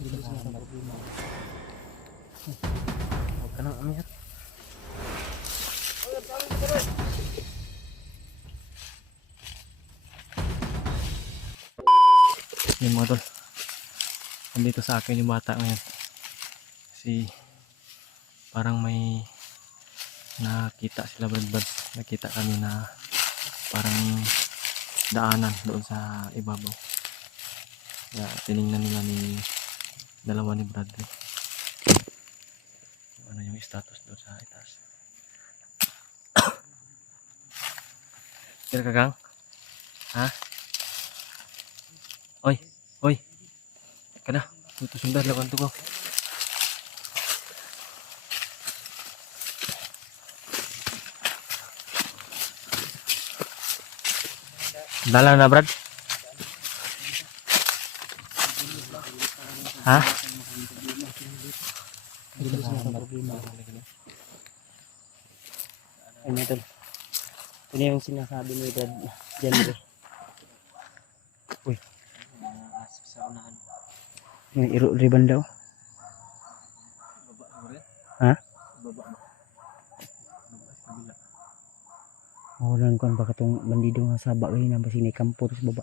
Huwag ka nang umiyak. Yung mga tol, nandito sa akin yung bata ngayon. Kasi parang may nakita sila Brad. Nakita kami na parang daanan doon sa ibabaw. Kaya tinignan nila ni dalawa ni Bradley. Ano yung status doon sa itaas. Kira ka gang? Ha? Oy. Kada, tutusundan lawan to ko. Dala na Brad? Ha? Ay na tol. Ito yung sinasabi ni Brad Janre. Uy. Sa unahan. May iro riban daw. Ha? Baba. Mawalan ko baka itong bandido nga saba kayo na basi ni kampo sa baba.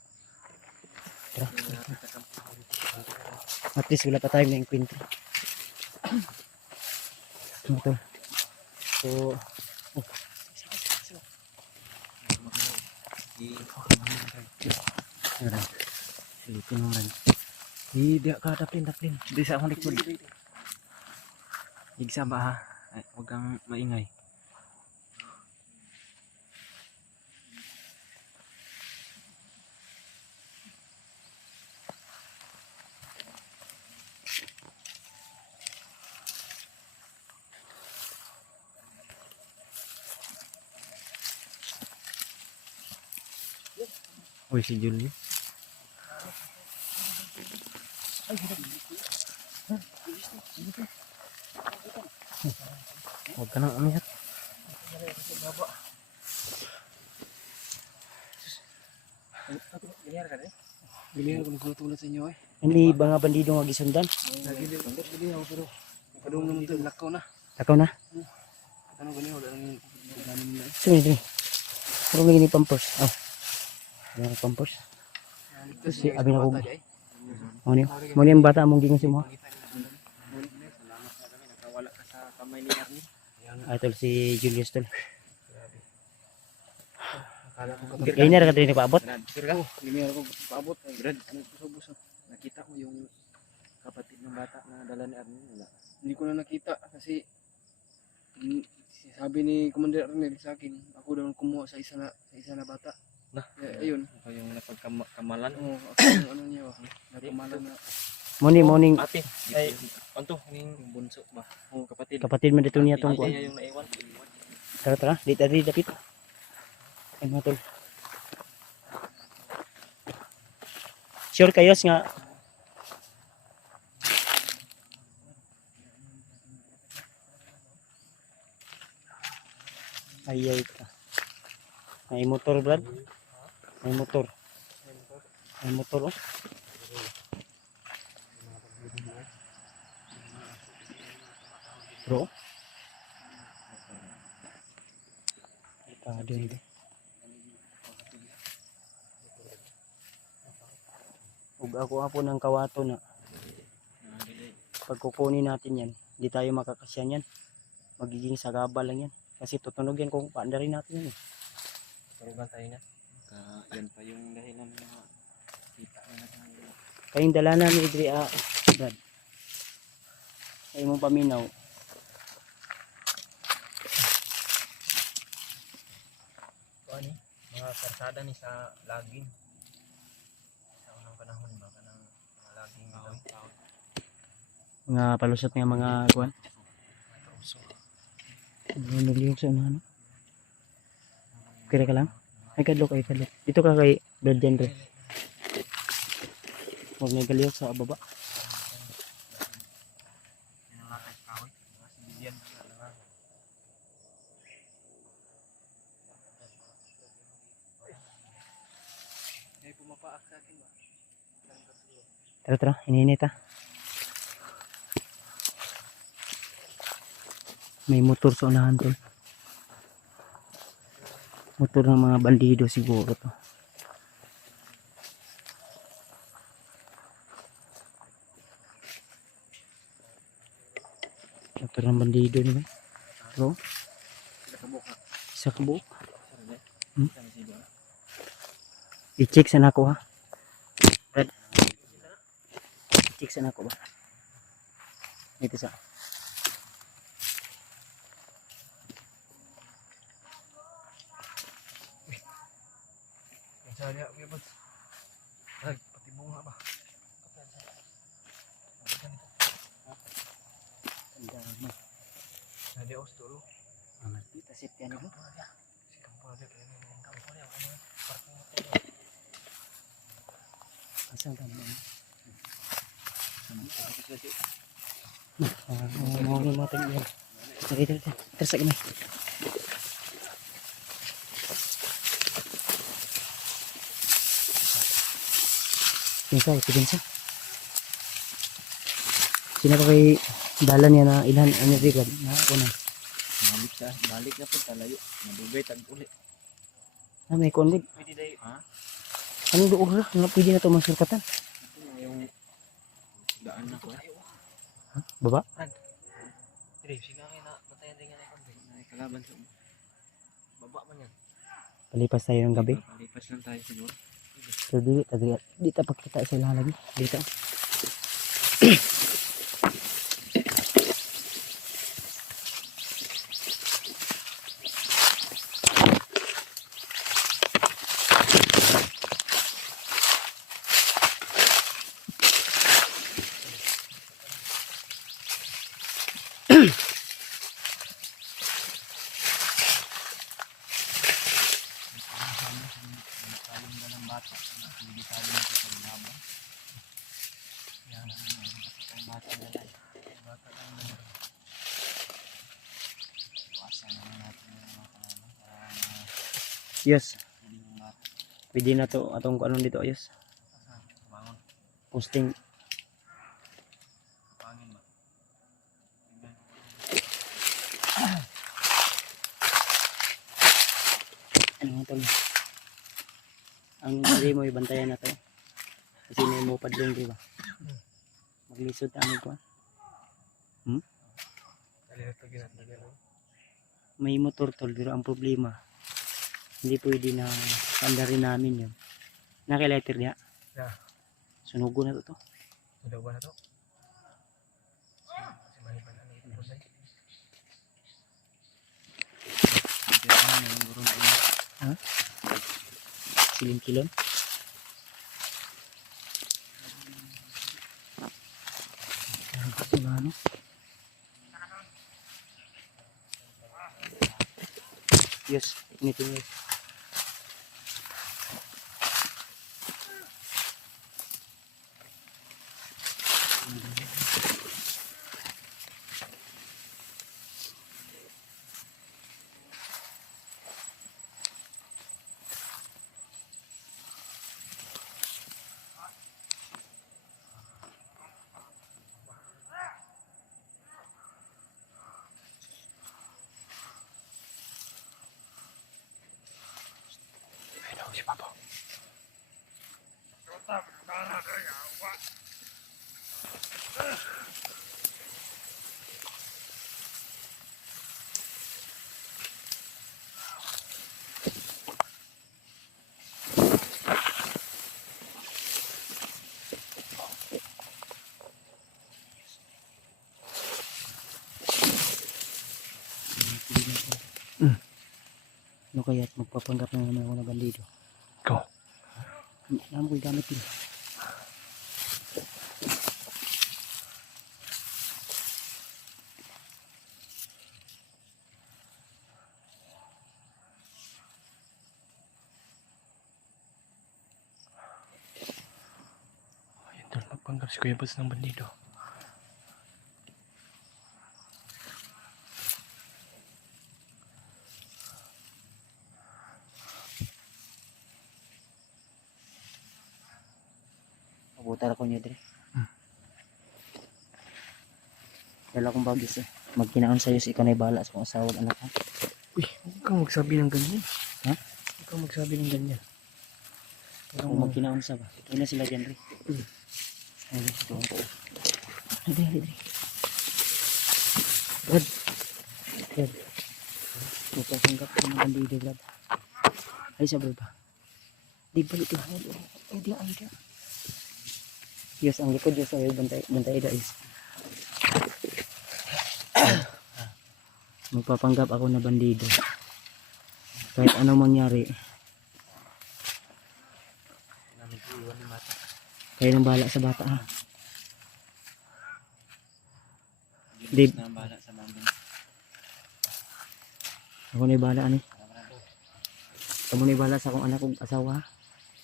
Tara. At least wala pa tayo na enkwentro. Ano tol? So, Ayan. Silipin mo rin. Hindi ka daplin. Di sa akong likod. Igsa ba ha? Ay, huwag kang maingay. Uy, si Julie. Huwag ka nang umiyak. Gilihan ko nagtulad sa inyo eh. Hindi ba nga bandido nga gisundan? Gilihan ako pero kadung naman ito lakaw na. Takaw na. Ano ganyan? Wala nang gano'n nila. Sumi. Pero may gini pampers. Oh. Ano pampers? Si abi na ko. Mo ni ang bata mong gingon si mo. Salamat na kami. Nakawala ka sa kamay ni Arnie. Ay tol si Julius tol. Akala ko Kaya na ra ka din paabot. Brad, sir ka? Gilihan ako paabot. Brad, ano buso-buso? Nakita ko yung kapatid ng bata na dala ni Arnie. Wala. Hindi ko na nakita kasi sabi ni Commander Arnel sa akin, ako daw kumuha sa isa na bata. Ayun. Ako yung napagkamalan. Oo, ako yung ano niya. Napagkamalan na. Morning. Ate, ay, anto, yung bunso ba? Oo, kapatid. Kapatid man dito niya tong Ate kuan. niya yung naiwan. Tara. Di dapit. Ay mo tol. Sure kayos nga ayay ka. May motor Brad. May motor oh. Bro. Ito din. Ug ako po ng kawato na pag kukunin natin yan, hindi tayo makakasya yan. Magiging sagaba lang yan. Kasi tutunog yan kung paanda rin natin yan. Turugan tayo na. Yan pa yung dahilan na kita na natin. Kayong dala namin Idri, Brad. Kayo mong paminaw. Ano mga karsada ni sa laging. Sa unang panahon ba ka ng mga laging bitaw. Mga palusot nga mga kuwan. Naliyog sa ano. Kira ka lang? Ay kadlok. Dito ka kay Brad Janre. Huwag may galiyog sa baba. Tara, ininit May motor sa unahan tol. Motor ng mga bandido siguro to. Motor ng bandido ni ba? Bro? Sa kabuk. Hmm? I-check sa nako ha. Brad. I-check sa nako ba? Dito sa. Saya dia bos. Ay, pati bunga ba? Tandaan mo. Ada os dulu. Amat kita sip yan ho. Si kampung ada kayak ini. Kampung yang ano? Parking motor. Asal tama. Mau natin yan. Dito. Tersak kami. Pinsa. Sino pa kay dalan niya na ilhan ano rigad na ako na. Balik na po talayo. Madugay tag uli. Na may kondig. Pwede day. Ha? Ano doon ra? Nga pwede na to masurkatan. Yung daan na ko. Ha? Baba? Dire, sino kay na batayan din nga na kalaban sa baba man yan. Palipas tayo ng gabi. Palipas lang tayo siguro. So di ta pakita sa ilaha lagi. Dito. Yes. Pwede na to atong anong dito ayos. Posting. Ano nga tol? Ang hindi mo ibantayan na to. Kasi may mo padlong di ba? Maglisod ano ko? May motor tol pero ang problema hindi pwede na pandarin namin yun. Naka-letter niya? Yeah. Sunugo na to. Sudah ba na to? Si mahiban na ito po say. Ha? Siling-kilon? Ano? Yes, initin yun. Si Papa. Ano kaya magpapanggap na naman ako na bandido? Go. Alam ko yung gamit din. Ayun tol, nagpanggap si Kuya Bas ng bandido. Pabutar ako niya din. Dala kong bagis eh. magkinaon sa'yo si ikaw na ibala sa kong asawa anak ha. Uy, huwag kang magsabi ng ganyan. Ha? Huwag kang magsabi ng ganyan. Kung magkinaon sa ba? Ikaw na sila dyan rin. Ay, doon po. Dali. Brad. Magpapanggap ko ng bandido, Brad. Ay, sabay ba? Di balik lang. Ay, di. Diyos, ang likod, Diyos, ay bantay guys. Magpapanggap ako na bandido. Kahit anong mangyari. Kayo nang bahala sa bata ha. Dib. Ako na ibala ani. Kamu na ibala sa akong anak kong asawa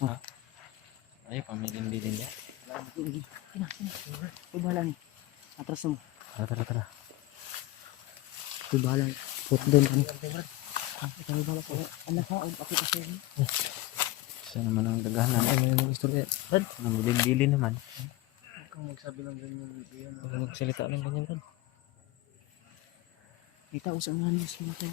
ha. Ay, pamilin-bilin niya. Sina. Ibala ni. Atras mo. Tara. Ibala. Put doon kami. Ikaw ibala sa anak ha. Ako kasi. Siya naman ang dagahan namin. Ay, may mag-istorya. Brad, namilin-bilin naman. Huwag kang magsabi ng ganyan. Huwag kang magsalita ng ganyan, Brad. Kita usang nga niya sumatay.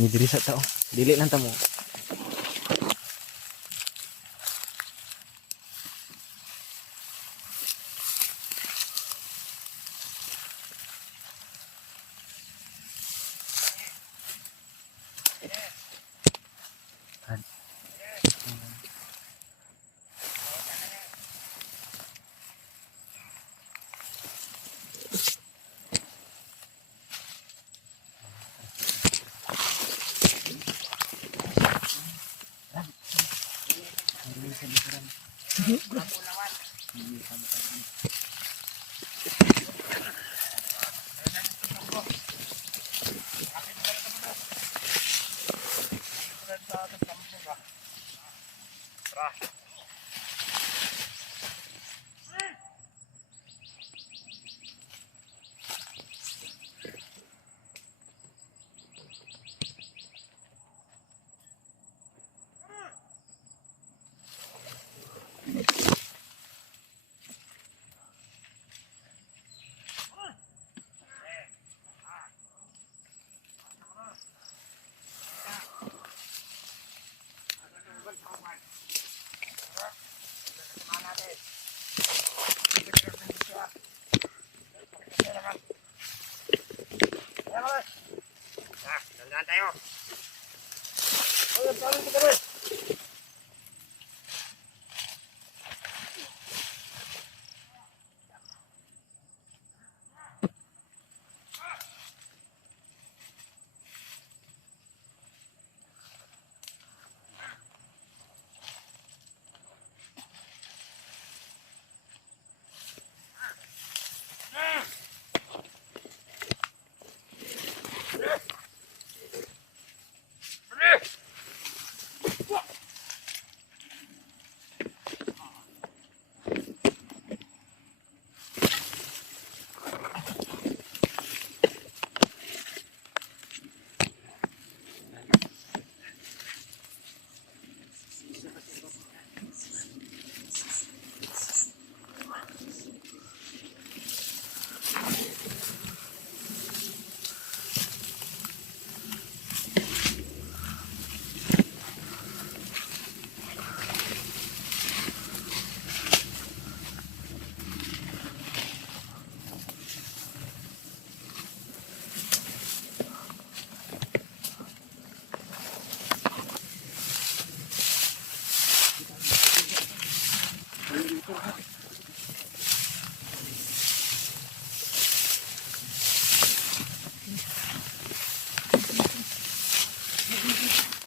Hindi diri sa tao. Dili lang tamo. Tandaan tayo.